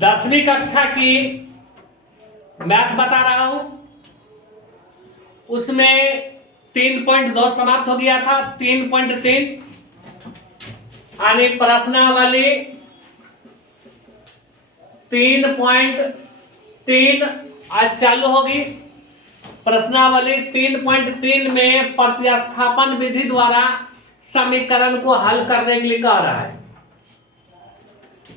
10वीं कक्षा की मैथ बता रहा हूं। उसमें 3.2 समाप्त हो गया था। 3.3 यानी प्रश्नावली 3.3 आज चालू होगी। प्रश्नावली 3.3 में प्रतिस्थापन विधि द्वारा समीकरण को हल करने के लिए कह रहा है।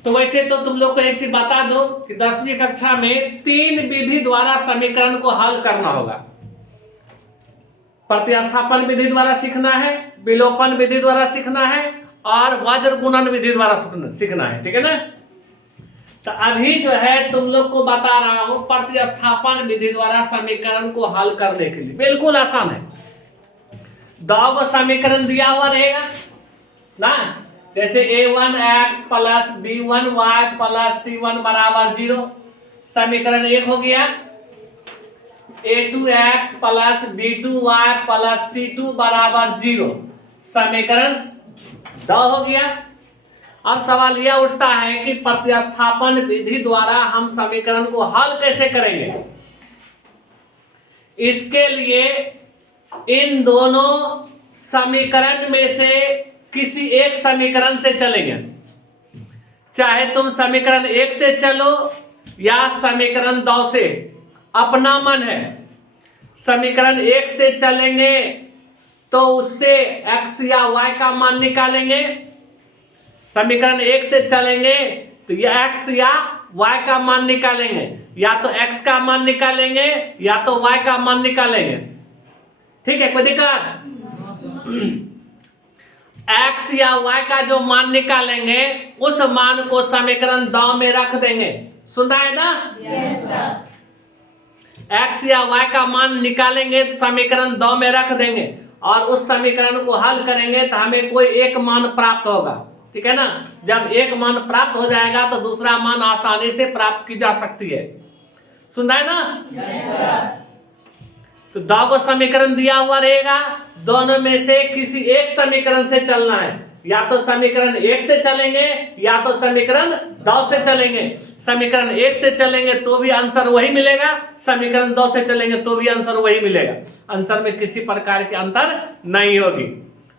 तो वैसे तो तुम लोग को एक चीज बता दो कि 10वीं कक्षा में 3 विधि द्वारा समीकरण को हल करना होगा। प्रतिस्थापन विधि द्वारा सीखना है, विलोपन विधि द्वारा सीखना है और वज्र गुणन विधि द्वारा सीखना है। ठीक है ना। तो अभी जो है तुम लोग को बता रहा हूं प्रतिस्थापन विधि द्वारा समीकरण को हल करने के लिए। बिल्कुल आसान है। दो समीकरण दिया हुआ रहेगा ना, जैसे a1x plus b1y plus c1 बराबर 0 समीकरण 1 हो गया। a2x plus b2y plus c2 बराबर 0 समीकरण 2 हो गया। अब सवाल यह उठता है कि प्रतिस्थापन विधि द्वारा हम समीकरण को हल कैसे करेंगे। इसके लिए इन दोनों समीकरण में से किसी एक समीकरण से चलेंगे। चाहे तुम समीकरण 1 से चलो या समीकरण 2 से, अपना मन है। समीकरण 1 से चलेंगे तो उससे x या y का मान निकालेंगे। समीकरण 1 से चलेंगे तो ये x या y का मान निकालेंगे, या तो x का मान निकालेंगे या तो y का मान निकालेंगे। ठीक है, कोई दिक्कत? x या y का जो मान निकालेंगे उस मान को समीकरण 2 में रख देंगे। सुन रहा है ना? Yes sir. x या y का मान निकालेंगे तो समीकरण 2 में रख देंगे और उस समीकरण को हल करेंगे तो हमें कोई एक मान प्राप्त होगा। ठीक है ना। जब एक मान प्राप्त हो जाएगा तो दूसरा मान आसानी से प्राप्त की जा सकती है। सुन रहा है ना? Yes sir. तो 2 समीकरण दिया हुआ रहेगा, दोनों में से किसी एक समीकरण से चलना है। या तो समीकरण 1 से चलेंगे या तो समीकरण 2 से चलेंगे। समीकरण 1 से चलेंगे तो भी आंसर वही मिलेगा, समीकरण 2 से चलेंगे तो भी आंसर वही मिलेगा। आंसर में किसी प्रकार की अंतर नहीं होगी।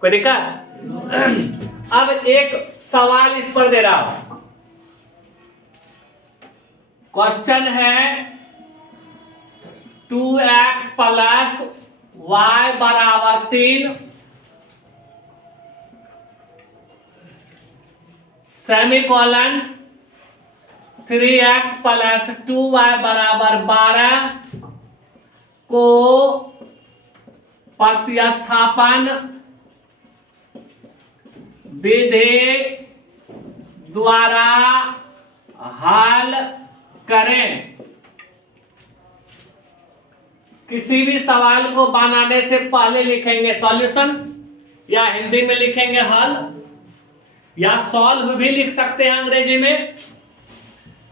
कोई दिक्कत? अब एक सवाल इस पर दे रहा हूं। क्वेश्चन है 2x प्लस y बराबर 3 सेमीकोलन 3x प्लस 2y बराबर 12 को प्रतिस्थापन विधि द्वारा हल करें। किसी भी सवाल को बनाने से पहले लिखेंगे सॉल्यूशन, या हिंदी में लिखेंगे हल, या सॉल्व भी लिख सकते हैं अंग्रेजी में।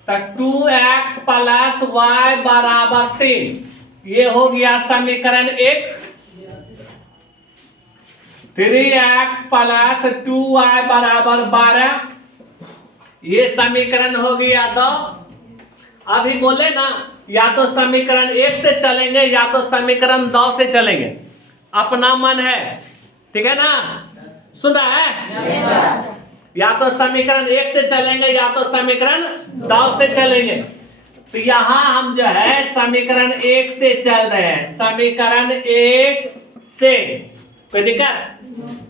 तो 2x प्लस y बराबर 3 ये हो गया समीकरण 1। 3x प्लस 2y बराबर 12 ये समीकरण हो गया 2। अभी बोले ना, या तो समीकरण 1 से चलेंगे या तो समीकरण 2 से चलेंगे, अपना मन है। ठीक है ना? सुन रहा है? Yes sir. या तो समीकरण 1 से चलेंगे या तो समीकरण 2 से चलेंगे। तो यहां हम जो है समीकरण 1 से चल रहे हैं। समीकरण 1 से कोई दिक्कत?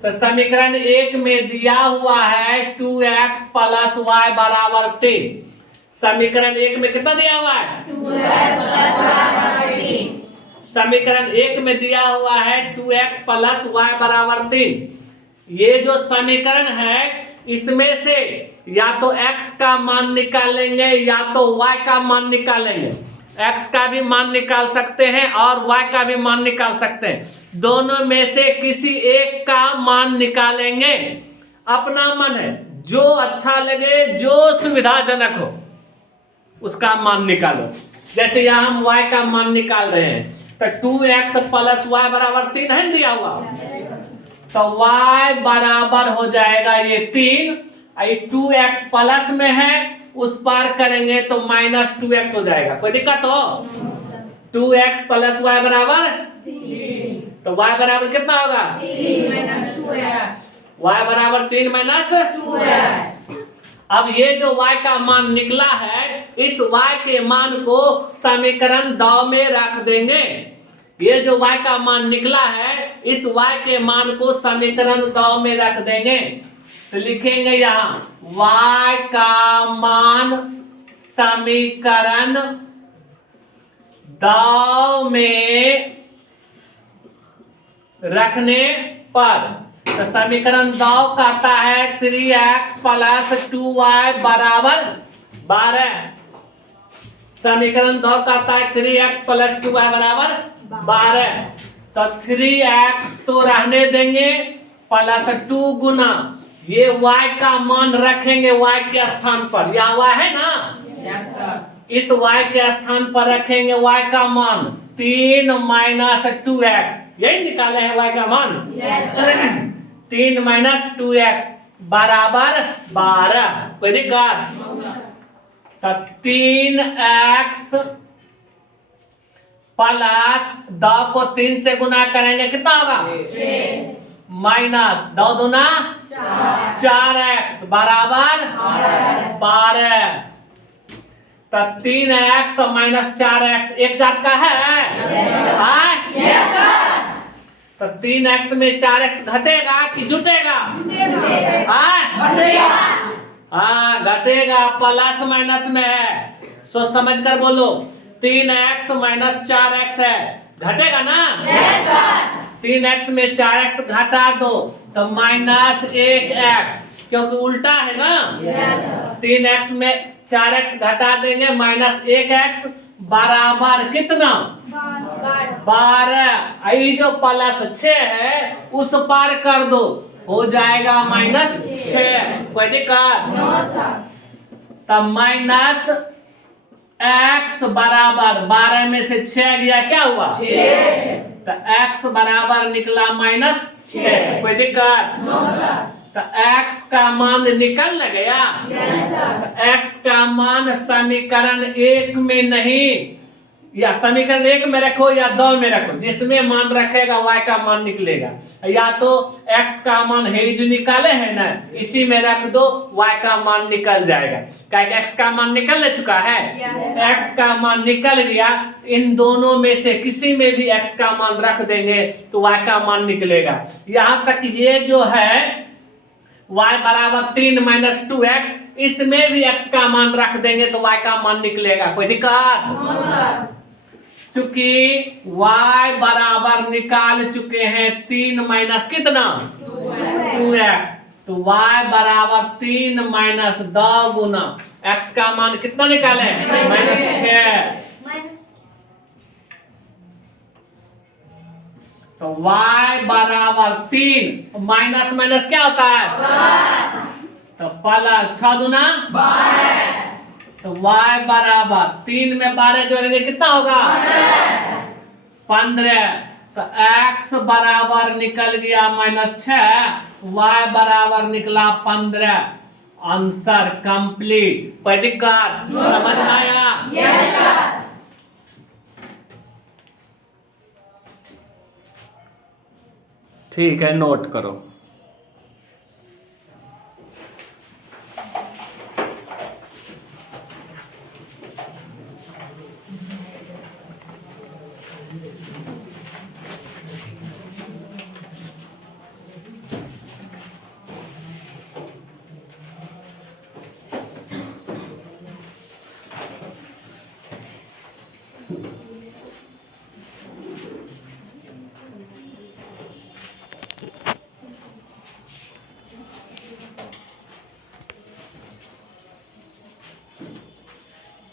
तो समीकरण 1 में दिया हुआ है 2x प्लस y बराबर 3। समीकरण 1 में कितना दिया हुआ है? 2x प्लस y बराबर 3। समीकरण 1 में दिया हुआ है 2x प्लस y बराबर 3। ये जो समीकरण है इसमें से या तो x का मान निकालेंगे या तो y का मान निकालेंगे। x का भी मान निकाल सकते हैं और y का भी मान निकाल सकते हैं। दोनों में से किसी एक का मान निकालेंगे, अपना मन है। जो अच्छा लगे, जो सुविधाजनक हो उसका मान निकालो। जैसे यहाँ हम y का मान निकाल रहे हैं तो 2x प्लस y बराबर 3 है दिया हुआ, तो y बराबर हो जाएगा ये 3। 2x प्लस में है उस पार करेंगे तो -2x हो जाएगा। कोई दिक्कत हो? 2x प्लस y बराबर, तो y बराबर कितना होगा? 3 minus 2x. y बराबर 3 माइनस। 2x. अब ये जो y का मान निकला है, इस y के मान को समीकरण 2 में रख देंगे। ये जो y का मान निकला है, इस y के मान को समीकरण 2 में रख देंगे। तो लिखेंगे यहाँ y का मान समीकरण 2 में रखने पर, तो समीकरण 2 कहता है 3x प्लस 2y बराबर 12। समीकरण 2 कहता है 3x प्लस 2y बराबर 12। तो 3x तो रहने देंगे, प्लस 2 गुना ये y का मान रखेंगे y के स्थान पर। यहाँ y है ना, Yes, sir. इस y के स्थान पर रखेंगे y का मान 3 माइनस 2x। यही निकाले है y का मान। Yes, sir. 3 माइनस 2x बराबर 12। कोई दिक्कत? No, sir. तो 3x प्लस 2 को 3 से गुना करेंगे कितना होगा? 6. माइनस 2 दूना 4x बराबर 12। तो 3x माइनस 4x एक जात का है? हाँ? Yes, sir. तो 3x में 4x घटेगा कि जुटेगा? हाँ? हाँ घटेगा, प्लस माइनस में है। सोच समझ कर बोलो। 3x माइनस 4x है, घटेगा ना? Yes, sir. 3x में 4x घटा दो तो माइनस 1x, क्योंकि उल्टा है ना। Yes, sir. 3x में 4x घटा देंगे, माइनस 1x बराबर कितना? 12। ये जो प्लस 6 है उस पार कर दो, हो जाएगा माइनस 6। कोई दिक्कत? No, sir. तब माइनस x बराबर 12 में से 6 गया, क्या हुआ? 6. तो x बराबर निकला माइनस 6। कोई दिक्कत? No, sir. तो x का मान निकल न गया। Yes, sir. तो x का मान समीकरण 1 में नहीं, या समीकरण 1 में रखो या 2 में रखो, जिसमें मान रखेगा y का मान निकलेगा। या तो x का मान है जो निकाले है ना, इसी में रख दो, y का मान निकल जाएगा। क्या x का मान निकल चुका है? x का मान निकल गया, इन दोनों में से किसी में भी x का मान रख देंगे तो y का मान निकलेगा। यहाँ तक ये जो है y बराबर 3 माइनस 2x, इसमें भी x का मान रख देंगे तो y का मान निकलेगा। कोई दिक्कत? No, sir. चूंकि y बराबर निकाल चुके हैं 3 माइनस कितना? 2x। तो y बराबर 3 माइनस 2 गुना x का मान कितना निकाले? -6। तो y बराबर 3 माइनस माइनस क्या होता है? तो प्लस 6 दूना 12। तो y बराबर 3 में 12 जोड़ेंगे कितना होगा? 15। तो x बराबर निकल गया -6, y बराबर निकला 15। Answer complete. कोई दिक्कत? समझ में आया? Yes, sir. ठीक है, नोट करो।